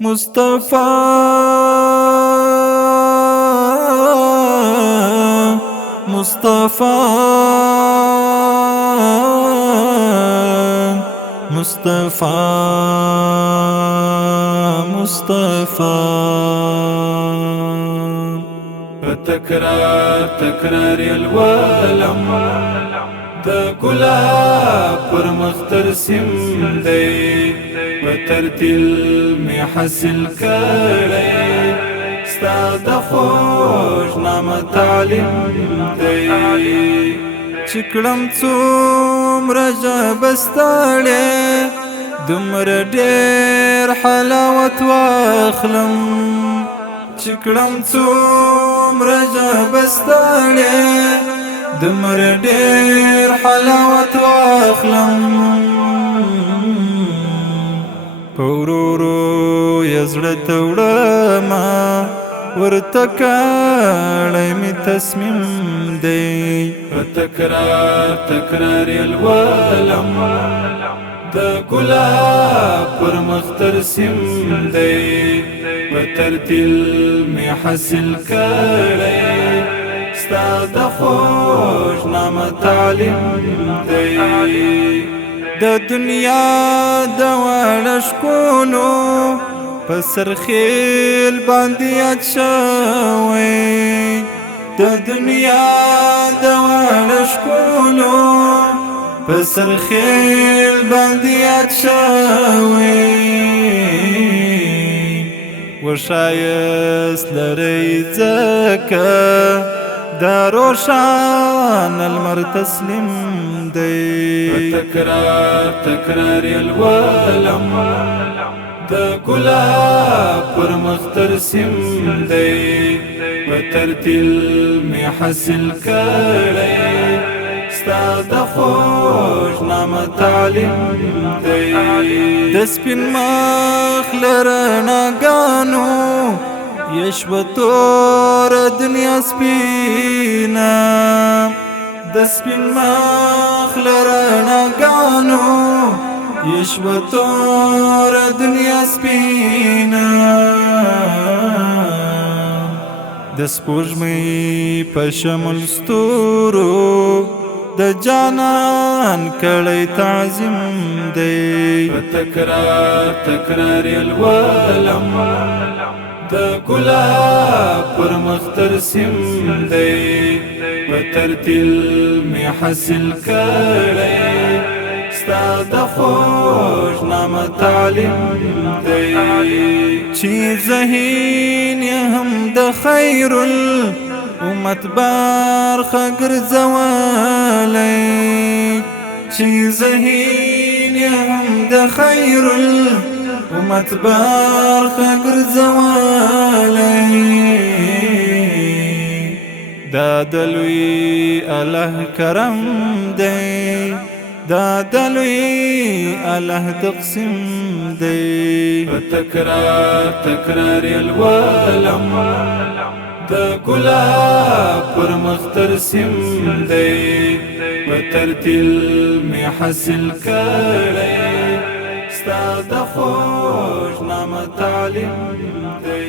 مصطفى مصطفى مصطفى مصطفى فتكرار تكرار الوالم دا گلاب پر مختر سم دی بترتیل می حاصل کړی ستا د خوش نام تعلیم دی چکړم څومره ژبستړې دومره ډېر حلاوت واخلم چکړم څومره ژبستړې دومره ډېر حلاوت واخلم په ورو ورو یې زړه ته وړمه ورته کړی مې تصمیم دی فتکرار تکرار الوالم دا گلاب پر مختر سم دی بترتیل می حاصل کړی ستا د خوش نام تعلیم دی د دنیا د واړه ښکلو په سرخیل باندې یاد شوی د دنیا د واړه ښکلو په سرخیل باندې یاد شوی وښایست لرئ ځکه دا روشان المر تسلیم دی تکرار تکرار الوالم دا گلاب پر مختر سم دی بترتیل می حاصل کړی ستا د خوش نام تعلیم دی د سپین مخ له رڼاګانو یشوه توره دنیا سپینه د سپین مخ له رڼاګانو یشوه توره دنیا سپینه د سپوږمۍ په شمول ستورو د جانان کړی تعظیم دی تکرار تکرار الوالم دا گلاب پر مختر سم دی بترتیل می حاصل کړی ستا د خوش نام تعلیم دی چې ذهین یې هم د خیر الامت برخه ګرځولی چې ذهین یې هم د خیر الامت برخه ګرځولی دا د لوی الله کرم دی دا د لوی الله تقسیم دی تکرار تکرار الوالم دا گلاب پر مختر سم دی بترتیل می حاصل کړی ستا د خوش نام تعلیم دی